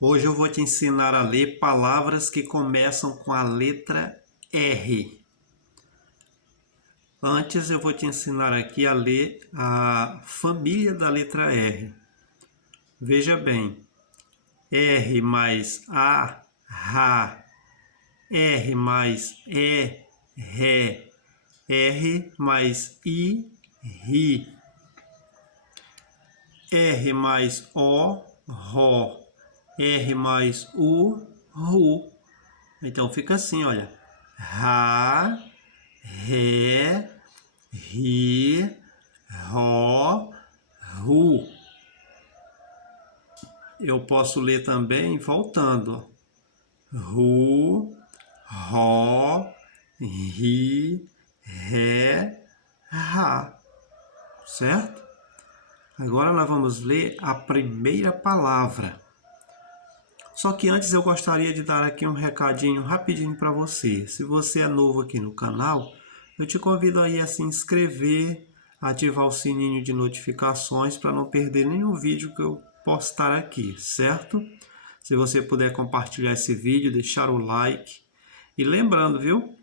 Hoje eu vou te ensinar a ler palavras que começam com a letra R. Antes eu vou te ensinar aqui a ler a família da letra R. Veja bem, R mais A, Ra, R mais E, Ré, R mais I, Ri, R mais O, Ró, R mais U, Ru. Então fica assim, olha. Ra, Ré, Ri, Ró, Ru. Eu posso ler também voltando. Ru, Ró, Ri, Ré, Rá. Certo? Agora nós vamos ler a primeira palavra. Só que antes eu gostaria de dar aqui um recadinho rapidinho para você. Se você é novo aqui no canal, eu te convido aí a se inscrever, ativar o sininho de notificações para não perder nenhum vídeo que eu postar aqui, certo? Se você puder compartilhar esse vídeo, deixar o like. E lembrando, viu?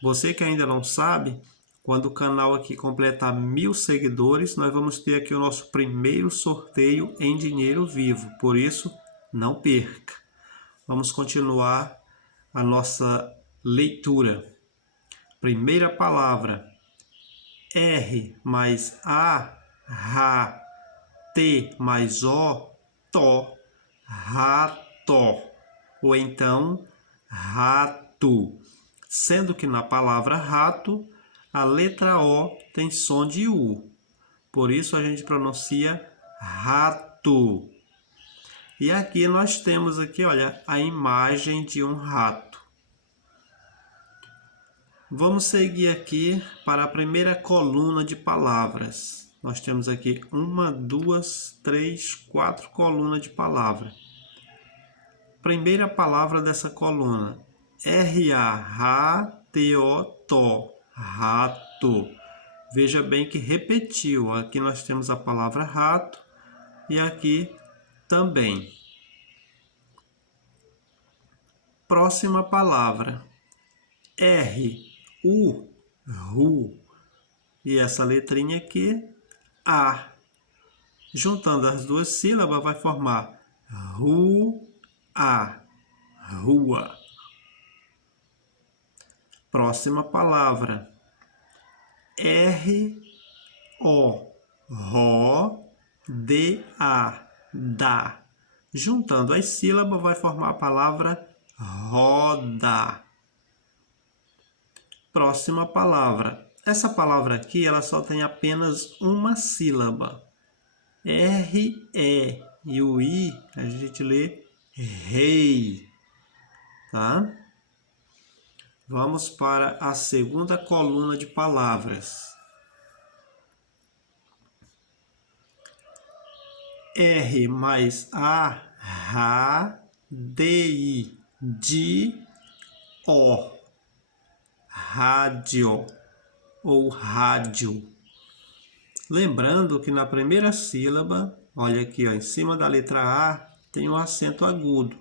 Você que ainda não sabe, quando o canal aqui completar 1000 seguidores, nós vamos ter aqui o nosso primeiro sorteio em dinheiro vivo. Por isso, não perca. Vamos continuar a nossa leitura. Primeira palavra. R mais A, Ra. T mais O, To. Rato. Ou então, rato. Sendo que na palavra rato, a letra O tem som de U. Por isso a gente pronuncia rato. E aqui nós temos aqui, olha, a imagem de um rato. Vamos seguir aqui para a primeira coluna de palavras. Nós temos aqui 1, 2, 3, 4 colunas de palavra. Primeira palavra dessa coluna. R-A-T-O-T-O. Rato. Veja bem que repetiu. Aqui nós temos a palavra rato e aqui também. Próxima palavra. R-U. Ru. E essa letrinha aqui, A. Juntando as duas sílabas vai formar Ru-A. Rua. Próxima palavra. R-O. Ró. D-A. Da. Juntando as sílabas vai formar a palavra roda. Próxima palavra. Essa palavra aqui ela só tem apenas uma sílaba. R-E. E o I a gente lê rei. Tá? Vamos para a segunda coluna de palavras. R mais A, Ra, D-I, D-O. Rádio ou rádio. Lembrando que na primeira sílaba, olha aqui, ó, em cima da letra A, tem um acento agudo.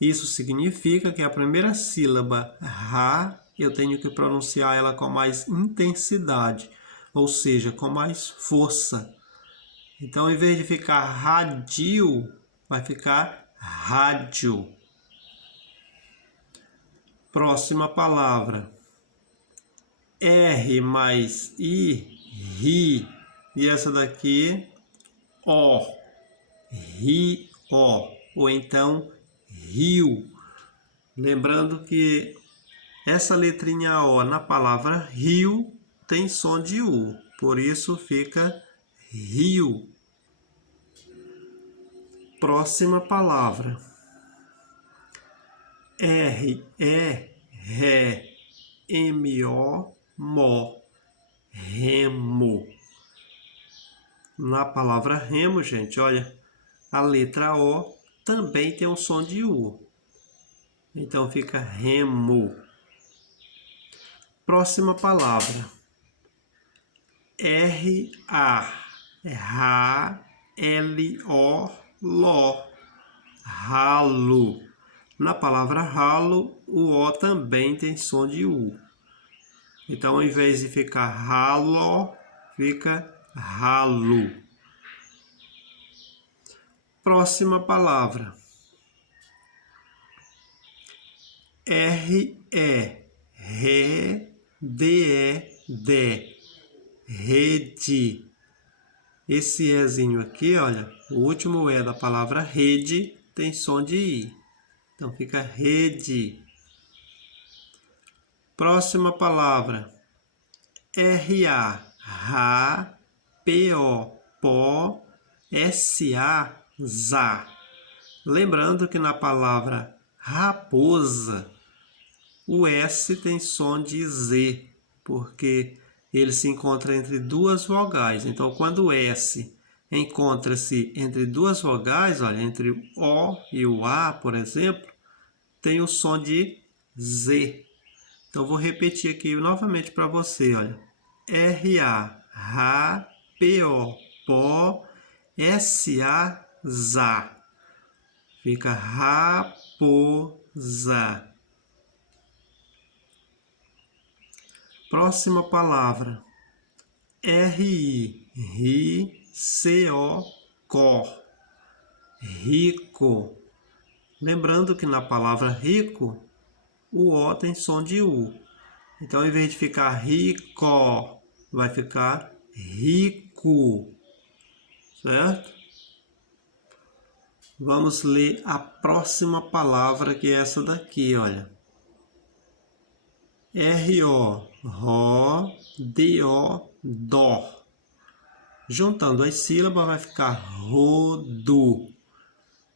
Isso significa que a primeira sílaba, Ra, eu tenho que pronunciar ela com mais intensidade, ou seja, com mais força. Então, em vez de ficar radio, vai ficar rádio. Próxima palavra. R mais I, ri. E essa daqui, O. Ri, O. Ou então, rio. Lembrando que essa letrinha O na palavra rio tem som de U. Por isso fica rio. Próxima palavra. R, E, Ré, M, O, Mó. Remo. Na palavra remo, gente, olha, a letra O também tem um som de U. Então fica remo. Próxima palavra. R-A. Ra, L-O, Ló. ralo. Na palavra ralo, o O também tem som de U. Então, ao invés de ficar ralo, fica ralo. Próxima palavra. R-E-D-E-D. Rede. Esse Ezinho aqui, olha, o último E da palavra rede tem som de I. Então fica rede. Próxima palavra. R-A. Ra. P-O. Pó. S-A. Zá. Lembrando que na palavra raposa, o S tem som de Z, porque ele se encontra entre duas vogais. Então, quando o S encontra-se entre duas vogais, olha, entre o O e o A, por exemplo, tem o som de Z. Então, vou repetir aqui novamente para você, olha. R-A, Ra, P-O, Pó, S-A, Zá. Fica raposa. Próxima palavra. R-I-C-O, có. Rico. Lembrando que na palavra rico, o O tem som de U. Então, em vez de ficar rico, vai ficar rico. Certo? Vamos ler a próxima palavra, que é essa daqui, olha. R-O, Ró, D-O, Dó. Juntando as sílabas vai ficar rodo,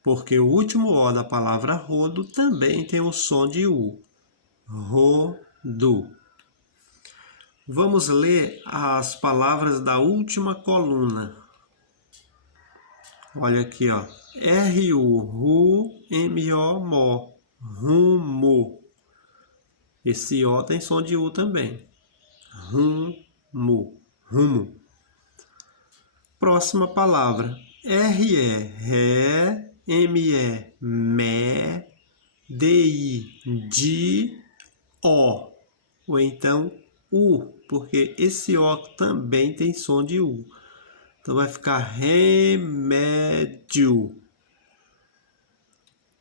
porque o último O da palavra rodo também tem o som de U. Rodo. Vamos ler as palavras da última coluna. Olha aqui, ó. R-U-R-U-M-O, mó. Rumo. Esse O tem som de U também. Rumo. Rumo. Próxima palavra. R-E, ré, M-E, mé, D-I, di, O. Ou então U, porque esse O também tem som de U. Então vai ficar remédio.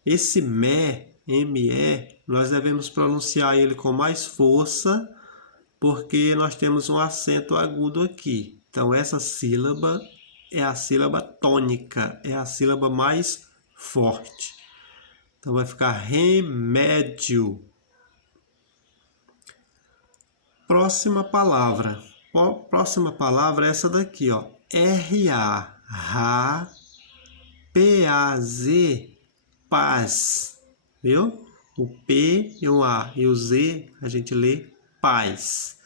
Esse mé, M-E, nós devemos pronunciar ele com mais força, porque nós temos um acento agudo aqui. Então essa sílaba é a sílaba tônica, é a sílaba mais forte. Então vai ficar remédio. Próxima palavra. Próxima palavra é essa daqui, ó. R-A, ra, P-A-Z, paz. Viu? O P e o A e o Z a gente lê paz.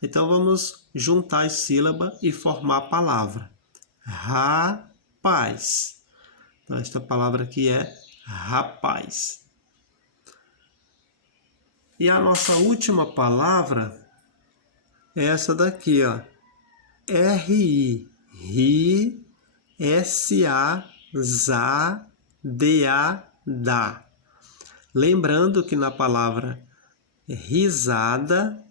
Então vamos juntar as sílabas e formar a palavra. Rapaz. Então esta palavra aqui é rapaz. E a nossa última palavra é essa daqui, ó. R-I, ri, S-A, zá, D-A, dá. Lembrando que na palavra risada,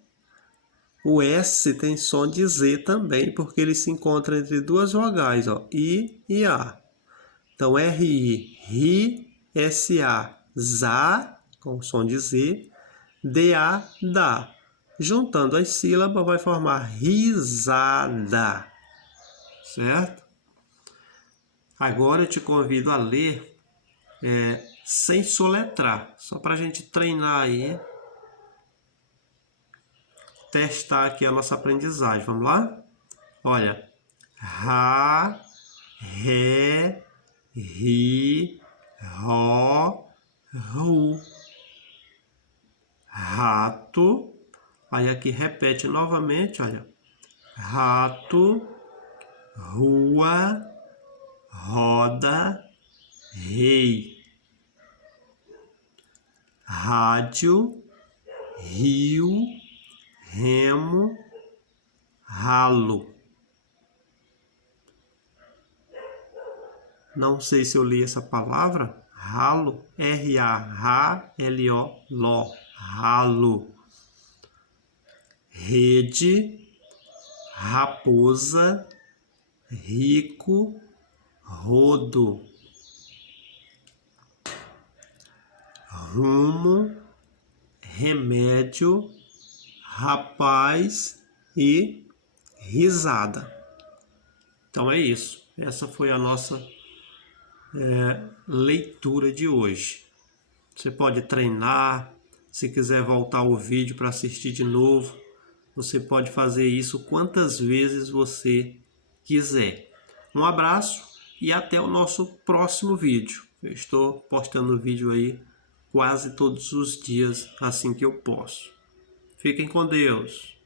o S tem som de Z também, porque ele se encontra entre duas vogais, ó, I e A. Então, R-I, ri, S-A, zá, com som de Z, D-A, dá. Juntando as sílabas, vai formar risada. Certo? Agora eu te convido a ler sem soletrar, só para a gente treinar aí, testar aqui a nossa aprendizagem. Vamos lá? Olha, ra, ré, ri, ró, ru. Rato. Aí aqui repete novamente, olha. Rato, rua, roda, rei. Rádio, rio, remo, ralo. Não sei se eu li essa palavra, ralo, R-A-H-L-O, ló, ralo. Rede, raposa, rico, rodo. Rumo, remédio, rapaz e risada. Então é isso. Essa foi a nossa leitura de hoje. Você pode treinar. Se quiser voltar o vídeo para assistir de novo, você pode fazer isso quantas vezes você quiser. Um abraço e até o nosso próximo vídeo. Eu estou postando vídeo aí quase todos os dias, assim que eu posso. Fiquem com Deus.